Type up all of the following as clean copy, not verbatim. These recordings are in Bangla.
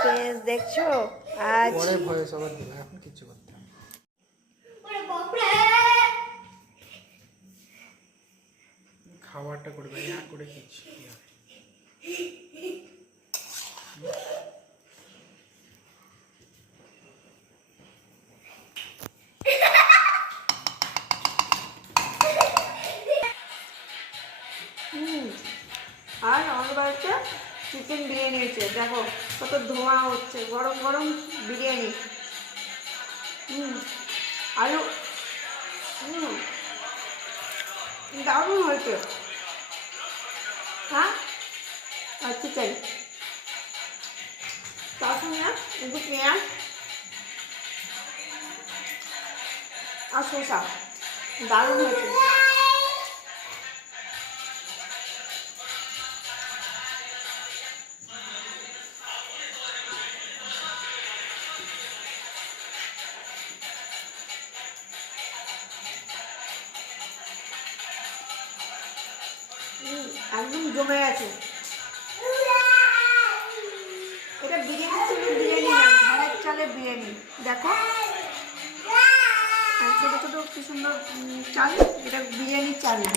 ফ্রেন্ডস, দেখছো আজ পরে ভয়েস ওভার দিবে, এখন কিছু করতে হবে না। খাবারটা করবে না করে কিছু কি হবে? আর আমাদের বাড়িতে চিকেন বিরিয়ানি হয়েছে। দেখো কত ধোঁয়া হচ্ছে, গরম গরম বিরিয়ানি। আলু দারুণ হয়েছে। হ্যাঁ, আর চিকেন তার সঙ্গে একটু পেঁয়াজ আর শসা, দারুণ হয়েছে। একদম জমে গেছে। এটা বিরিয়ানি ছিল, বিরিয়ানি না, ঘরের চালের বিরিয়ানি। দেখো আর ছোটো ছোটো কি সুন্দর চাল। এটা বিরিয়ানির চাল না,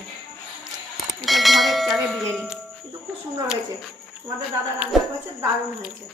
এটা ঘরের চালের বিরিয়ানি, কিন্তু খুব সুন্দর হয়েছে। তোমাদের দাদা রান্না করেছে, দারুণ হয়েছে।